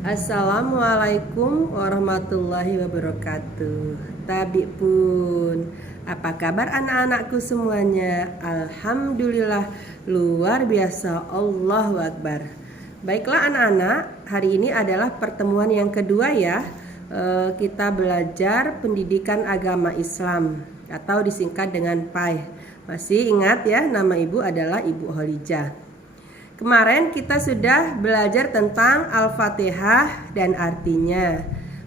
Assalamualaikum warahmatullahi wabarakatuh. Tabi pun, apa kabar anak-anakku semuanya? Alhamdulillah, luar biasa, Allahu Akbar. Baiklah anak-anak, hari ini adalah pertemuan yang kedua ya. Kita belajar pendidikan agama Islam atau disingkat dengan PAI. Masih ingat ya, nama ibu adalah Ibu Holijah. Kemarin kita sudah belajar tentang Al-Fatihah dan artinya.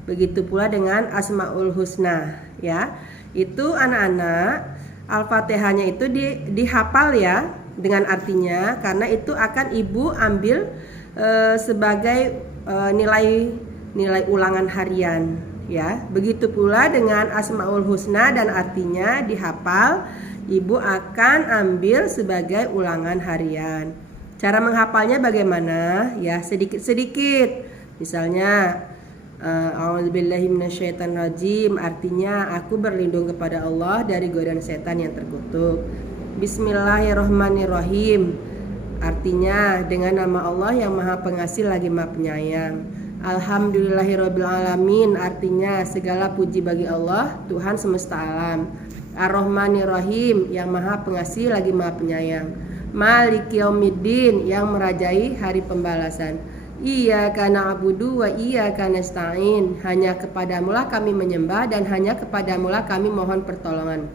Begitu pula dengan Asmaul Husna ya. Itu anak-anak Al-Fatihahnya itu dihafal ya dengan artinya, karena itu akan ibu ambil sebagai nilai ulangan harian ya. Begitu pula dengan Asmaul Husna dan artinya dihafal, ibu akan ambil sebagai ulangan harian. Cara menghafalnya bagaimana? Ya, sedikit-sedikit. Misalnya A'udzubillahi minasyaitonirrajim, artinya aku berlindung kepada Allah dari godaan setan yang terkutuk. Bismillahirrahmanirrahim, artinya dengan nama Allah yang Maha Pengasih lagi Maha Penyayang. Alhamdulillahirabbil alamin, artinya segala puji bagi Allah, Tuhan semesta alam. Ar-Rahmanirrahim, yang Maha Pengasih lagi Maha Penyayang. Maliki yaumiddin, yang merajai hari pembalasan. Iyyaka na'budu wa iyyaka nasta'in, hanya kepadamulah kami menyembah dan hanya kepadamulah kami mohon pertolongan.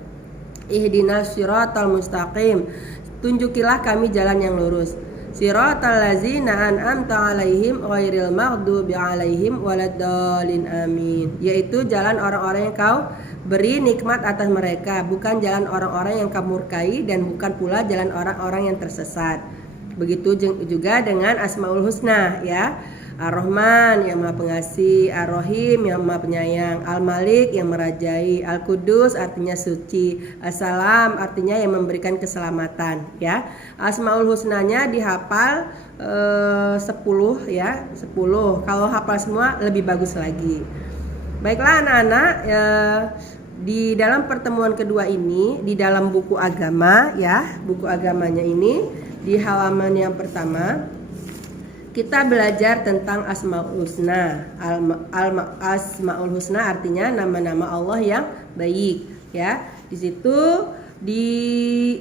Ihdinas siratal mustaqim, tunjukilah kami jalan yang lurus. Siratal ladzina an'amta 'alaihim ghairil maghdubi 'alaihim waladdallin amin, yaitu jalan orang-orang yang kau beri nikmat atas mereka, bukan jalan orang-orang yang kamu murkai dan bukan pula jalan orang-orang yang tersesat. Begitu juga dengan Asmaul Husna ya. Ar-Rahman yang Maha Pengasih, Ar-Rahim yang Maha Penyayang, Al-Malik yang merajai, Al-Qudus artinya suci, As-Salam artinya yang memberikan keselamatan ya. Asmaul Husnanya dihafal 10 ya, 10. Kalau hafal semua lebih bagus lagi. Baiklah anak-anak, di dalam pertemuan kedua ini di dalam buku agama ya, buku agamanya ini di halaman yang pertama kita belajar tentang Asmaul Husna. Asmaul Husna artinya nama-nama Allah yang baik ya. Di situ di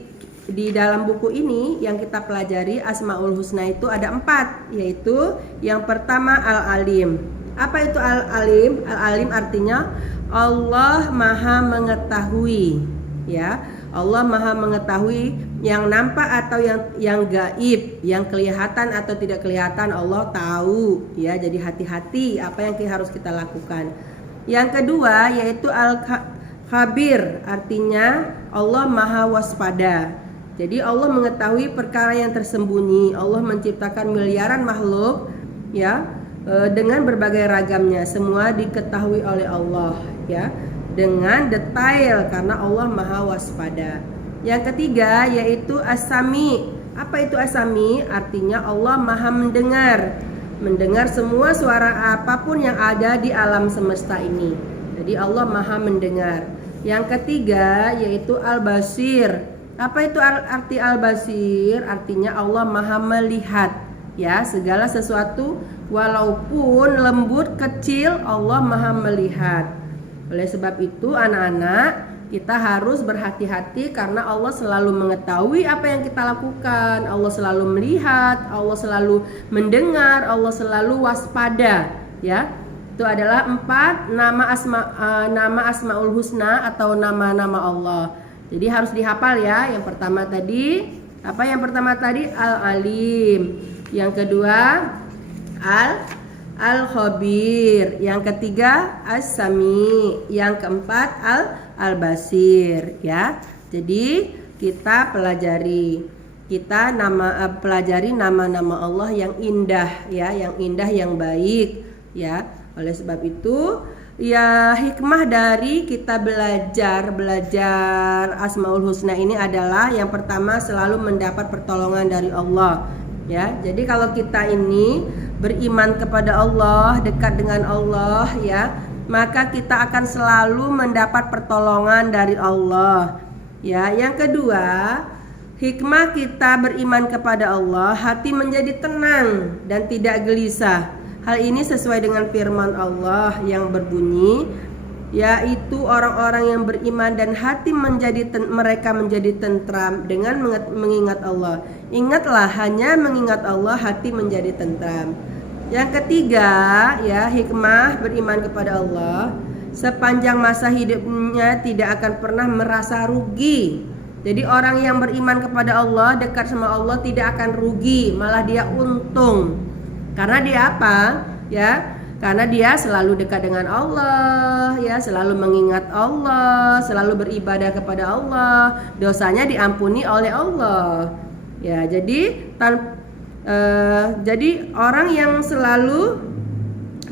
dalam buku ini yang kita pelajari Asmaul Husna itu ada 4, yaitu yang pertama Al-Alim. Apa itu Al-Alim? Al-Alim artinya Allah Maha Mengetahui ya. Allah Maha Mengetahui yang nampak atau yang gaib, yang kelihatan atau tidak kelihatan, Allah tahu ya. Jadi hati-hati apa yang harus kita lakukan. Yang kedua yaitu Al-Khabir, artinya Allah Maha Waspada. Jadi Allah mengetahui perkara yang tersembunyi. Allah menciptakan miliaran makhluk ya, dengan berbagai ragamnya, semua diketahui oleh Allah ya, dengan detail karena Allah Maha Waspada. Yang ketiga yaitu As-Sami. Apa itu As-Sami? Artinya Allah Maha mendengar semua suara apapun yang ada di alam semesta ini. Jadi Allah Maha mendengar. Yang ketiga yaitu Al-Basir. Apa itu arti Al-Basir? Artinya Allah Maha melihat ya, segala sesuatu walaupun lembut kecil Allah Maha melihat. Oleh sebab itu anak-anak, kita harus berhati-hati karena Allah selalu mengetahui apa yang kita lakukan. Allah selalu melihat, Allah selalu mendengar, Allah selalu waspada ya. Itu adalah 4 nama Asmaul Husna atau nama-nama Allah. Jadi harus dihafal ya. Yang pertama tadi apa? Yang pertama tadi Al-Alim. Yang kedua Al-Khabir, yang ketiga As-Sami, yang keempat Al-Basir ya. Jadi kita pelajari nama-nama Allah yang indah ya, yang indah, yang baik ya. Oleh sebab itu ya, hikmah dari kita belajar Asmaul Husna ini adalah yang pertama selalu mendapat pertolongan dari Allah ya. Jadi kalau kita ini beriman kepada Allah, dekat dengan Allah ya, maka kita akan selalu mendapat pertolongan dari Allah ya. Yang kedua, hikmah kita beriman kepada Allah, hati menjadi tenang dan tidak gelisah. Hal ini sesuai dengan firman Allah yang berbunyi, yaitu orang-orang yang beriman dan hati mereka menjadi tentram dengan mengingat Allah. Ingatlah, hanya mengingat Allah hati menjadi tentram. Yang ketiga, ya, hikmah beriman kepada Allah. Sepanjang masa hidupnya tidak akan pernah merasa rugi. Jadi orang yang beriman kepada Allah, dekat sama Allah, tidak akan rugi, malah dia untung. Karena dia apa? Ya, karena dia selalu dekat dengan Allah, ya, selalu mengingat Allah, selalu beribadah kepada Allah, dosanya diampuni oleh Allah. Ya, jadi orang yang selalu,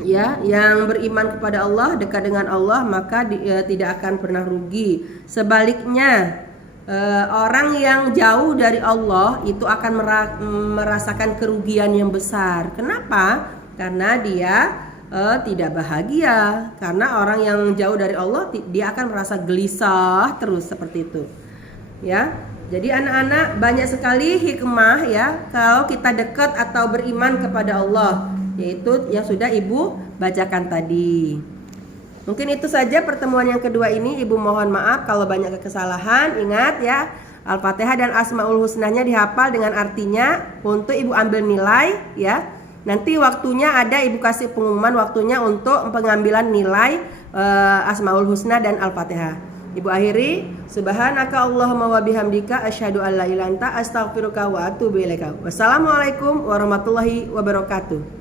ya, yang beriman kepada Allah, dekat dengan Allah, maka tidak akan pernah rugi. Sebaliknya, orang yang jauh dari Allah itu akan merasakan kerugian yang besar. Kenapa? Karena dia tidak bahagia. Karena orang yang jauh dari Allah, dia akan merasa gelisah terus seperti itu. Ya, jadi anak-anak, banyak sekali hikmah, ya, kalau kita dekat atau beriman kepada Allah, yaitu yang sudah Ibu bacakan tadi. Mungkin itu saja pertemuan yang kedua ini. Ibu mohon maaf kalau banyak kesalahan. Ingat, ya, Al-Fatihah dan Asmaul Husnanya dihafal dengan artinya untuk Ibu ambil nilai, ya. Nanti waktunya ada, Ibu kasih pengumuman waktunya untuk pengambilan nilai Asmaul Husna dan Al-Fatihah. Ibu akhiri, subhanaka Allahumma wa bihamdika asyhadu an la ilaha illa anta astaghfiruka wa atubu ilaika. Wassalamualaikum warahmatullahi wabarakatuh.